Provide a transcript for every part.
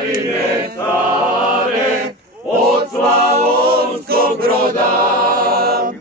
Bećarine stare, od Slavonskog Broda.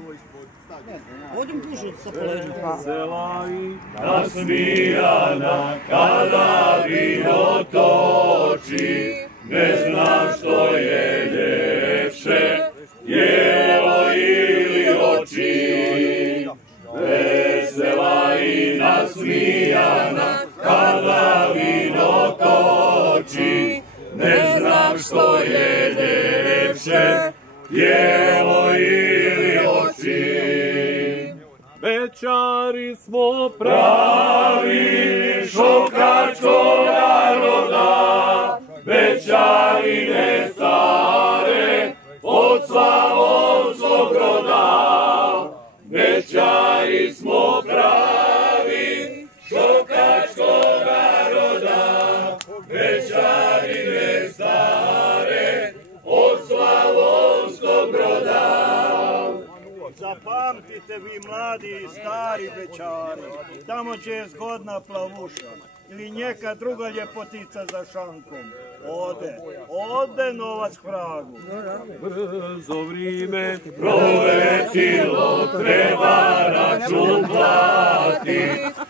Vesela i nasmijana, kada vino toči, ne znam što je ljepše, jelo ili oči. Vesela i nasmijana, kada vino toči, ne znam što je ljepše, jelo ili oči. Bećari smo pravi šokačkog naroda, Bećarine stare, od Slavonskog Broda. Bećari smo pravi šokačkog naroda, Bećarine stare, od Slavonskog Broda. Zapamtite vi mladi i stari Bećari, tamo će je zgodna plavuša ili neka druga ljepotica za šankom. Ode novac k vragu. Brzo vrime proletilo, treba račun plati,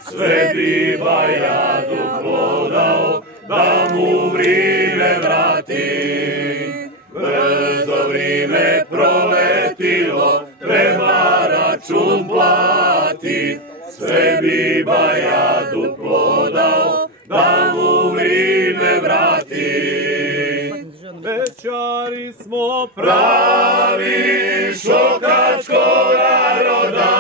sve bi Bajadu prodao, da mu vrime vrati. Brzo vrime proletilo, treba račun plati, sve bi Bajadu prodao, da mu vrime vrati. Bećari smo pravi šokačkog naroda,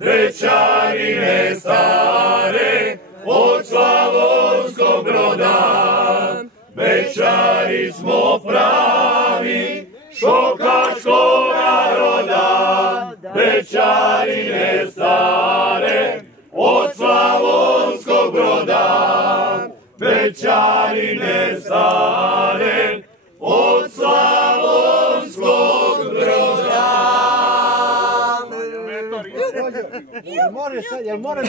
Bećarine stare, od Slavonskog Broda. Bećari smo pravi šokačkog naroda, Bećarine stare, od Slavonskog Broda. Bećarine stare, od Slavonskog Broda. Jel može